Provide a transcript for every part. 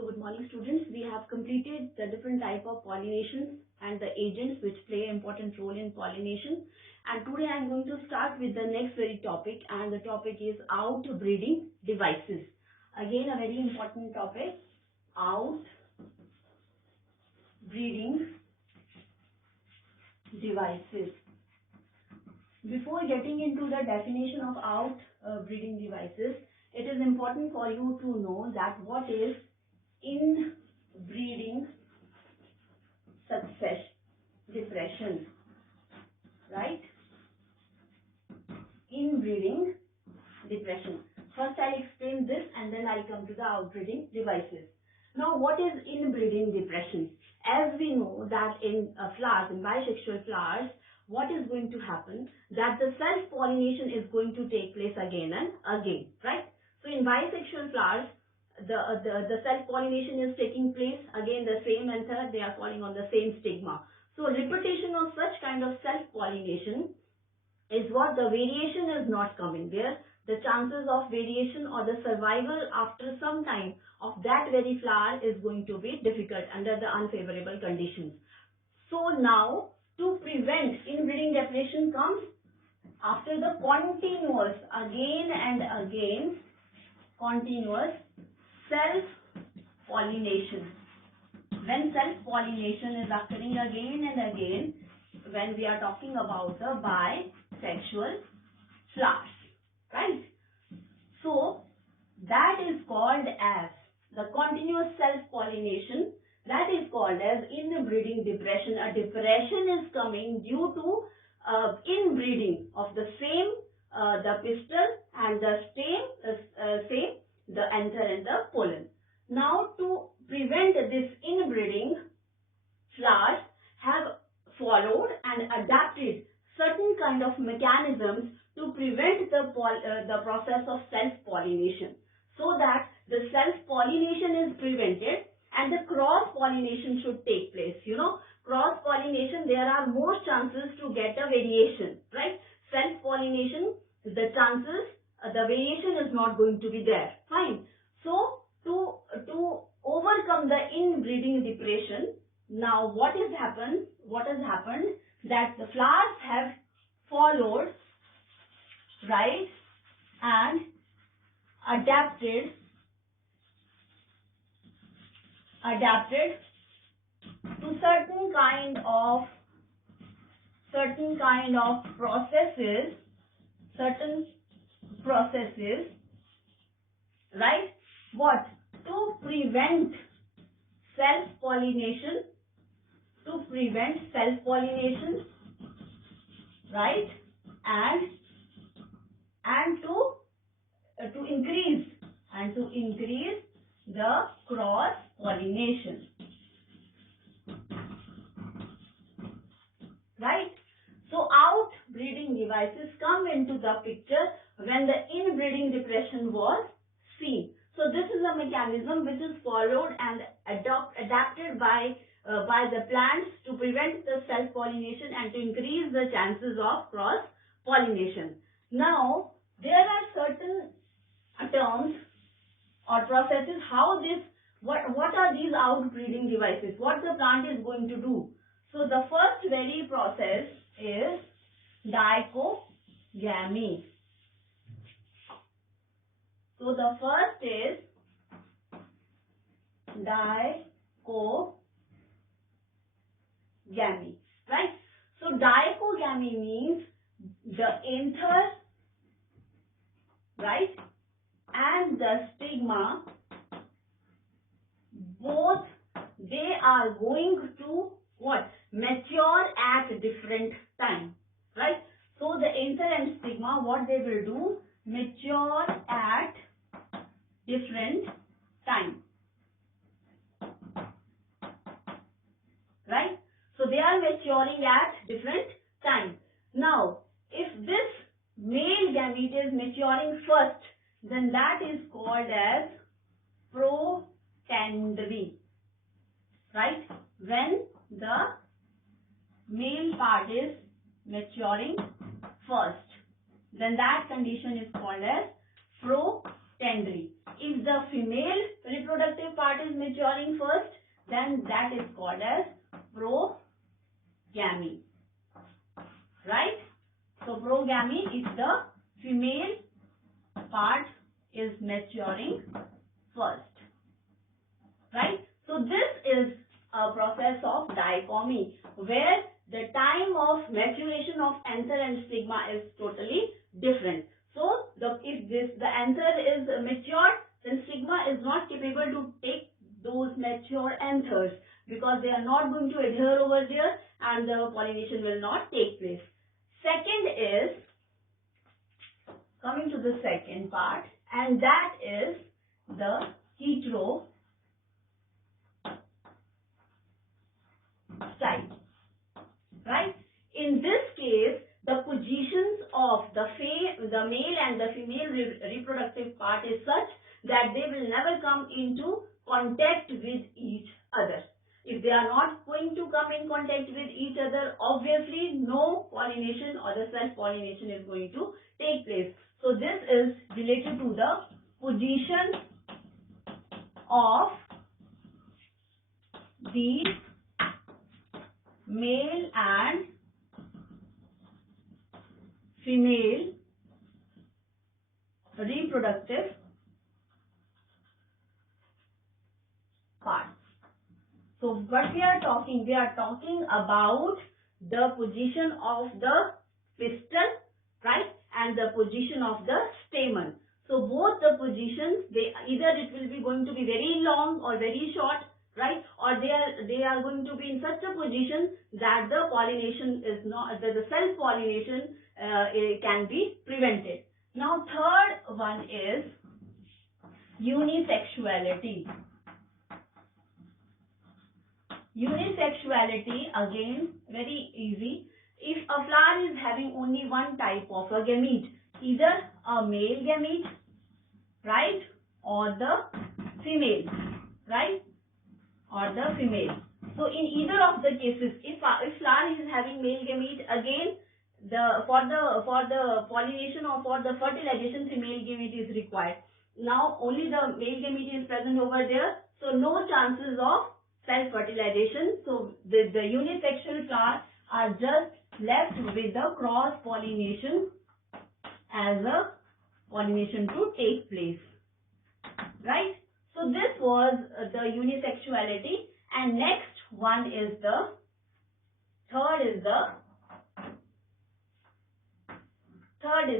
So good morning students. We have completed the different type of pollination and the agents which play an important role in pollination. And today I am going to start with the next very topic, and the topic is outbreeding devices. Again a very important topic, outbreeding devices. Before getting into the definition of outbreeding devices, it is important for you to know that what is inbreeding depression, right? Inbreeding depression. First I'll explain this and then I'll come to the outbreeding devices. Now what is inbreeding depression? As we know that in flowers, in bisexual flowers, what is going to happen? That the self-pollination is going to take place again and again, right? So in bisexual flowers, the self-pollination is taking place again, the same anther, they are falling on the same stigma. So repetition of such kind of self-pollination is what the variation is not coming there. The chances of variation or the survival after some time of that very flower is going to be difficult under the unfavorable conditions. So now to prevent inbreeding depression comes after the continuous again and again continuous self-pollination. When self-pollination is occurring again and again, when we are talking about the bisexual flowers, right? So that is called as the continuous self-pollination. That is called as inbreeding depression. A depression is coming due to inbreeding of the same the pistil and the same the anther and the pollen. Now to prevent this inbreeding, flowers have followed and adapted certain kind of mechanisms to prevent the process of self-pollination, so that the self-pollination is prevented and the cross-pollination should take place. You know, cross-pollination, there are more chances to get a variation, right? Self-pollination, the chances, the variation is not going to be there. Fine. So to overcome the inbreeding depression, now what has happened that the flowers have followed, right, and adapted to certain kind of processes, right? What? To prevent self-pollination, right? And to increase the cross-pollination, right? So outbreeding devices come into the picture when the inbreeding depression was seen. So this is a mechanism which is followed and adapted by the plants to prevent the self-pollination and to increase the chances of cross-pollination. Now there are certain terms or processes how this, what are these outbreeding devices, what the plant is going to do. So the first very process is dichogamy. So the first is dichogamy, right? So dichogamy means the anther, right, and the stigma, both they are going to what? Mature at different time, right? So the anther and stigma, what they will do? Mature at different time, right? So they are maturing at different time. Now if this male gamete is maturing first, then that is called as protandry, right? When the male part is maturing first, then that condition is called as protandry. If the female reproductive part is maturing is maturing first, right? So this is a process of dichomy where the time of maturation of anther and stigma is totally different. So if the anther is mature, then stigma is not capable to take those mature anthers because they are not going to adhere over there and the pollination will not take place. Second is coming to the second part, and that is the hetero site, right? In this case, the positions of the male and the female reproductive part is such that they will never come into contact with each other. If they are not going to come in contact with each other, obviously no pollination or the self-pollination is going to take place. So this is related to the position of the male and female reproductive parts. So what we are talking about the position of the pistil, right, and the position of the stamen. So both the positions, either it will be going to be very long or very short, right, or they are going to be in such a position that the pollination is not, the self pollination can be prevented. Now third one is unisexuality. Unisexuality, again very easy. If a flower is having only one type of a gamete, either a male gamete, right, or the female, right, or the female. So in either of the cases, if flower is having male gamete, again for the pollination or for the fertilization, female gamete is required. Now only the male gamete is present over there, so no chances of self-fertilization. So the unisexual flowers are just left with the cross-pollination as a pollination to take place, right? So this was the unisexuality, and next one is the third is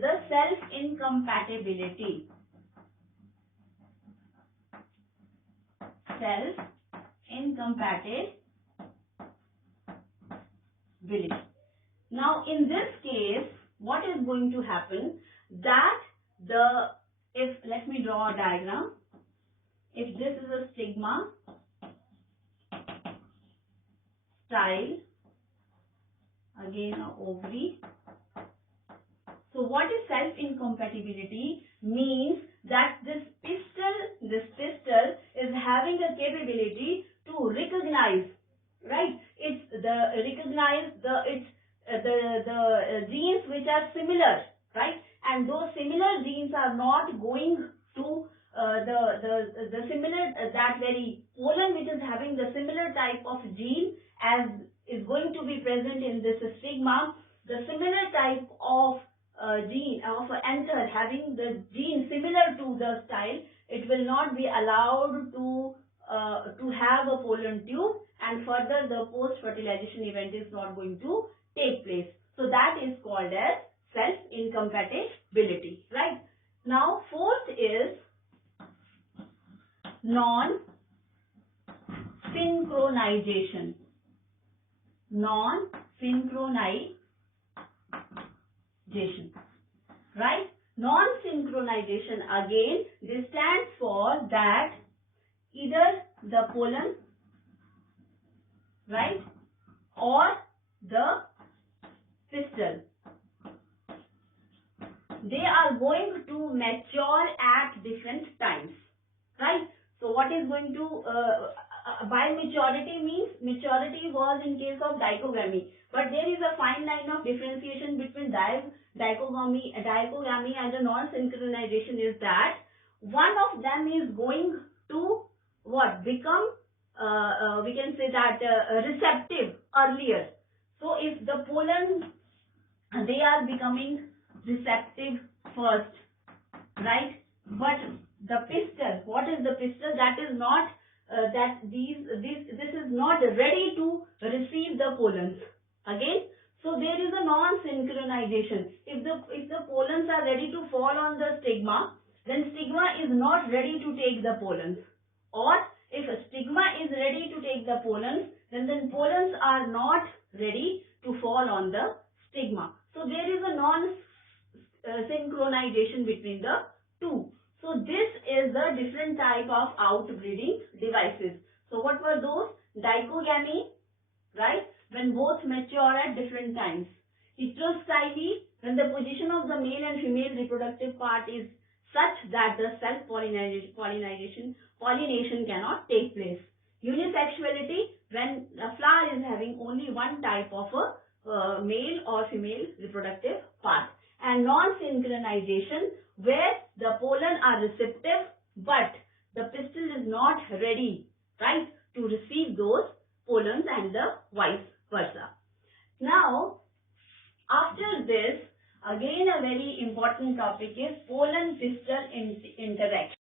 the self-incompatibility. Self-incompatibility. Now in this case, what is going to happen, that let me draw a diagram. If this is a stigma, style, again a ovary. So what is self-incompatibility? Means that this pistil is having a capability to recognize, right? It's the genes which are similar, right? And those similar genes are not going to the similar that very pollen which is having the similar type of gene as is going to be present in this stigma. The similar type of gene of anther having the gene similar to the style, it will not be allowed to have a pollen tube, and further the post fertilization event is not going to take place. So that is called as self-incompatibility, right? Now fourth is non-synchronization. Right? Non-synchronization, again this stands for that either the pollen, right, or the pistil, they are going to mature at different times, right? So what is going to by maturity means, maturity was in case of dichogamy, but there is a fine line of differentiation between dichogamy and the non-synchronization, is that one of them is going to become we can say that receptive earlier. So if the pollen, they are becoming receptive first, right, But the pistil, what is the pistil? That is not this is not ready to receive the pollens. Again, so there is a non-synchronization. If the pollens are ready to fall on the stigma, then stigma is not ready to take the pollens. Or if a stigma is ready to take the pollens, then the pollens are not ready to fall on the stigma. So there is a non-synchronization between the two. So this is the different type of outbreeding devices. So what were those? Dichogamy, right? When both mature at different times. Heterostyle, when the position of the male and female reproductive part is such that the self-pollination cannot take place. Unisexuality, when a flower is having only one type of a male or female reproductive part. And non-synchronization, where the pollen are receptive but the pistil is not ready, right, to receive those pollens, and the vice versa. Now, after this, again a very important topic is pollen pistil interaction.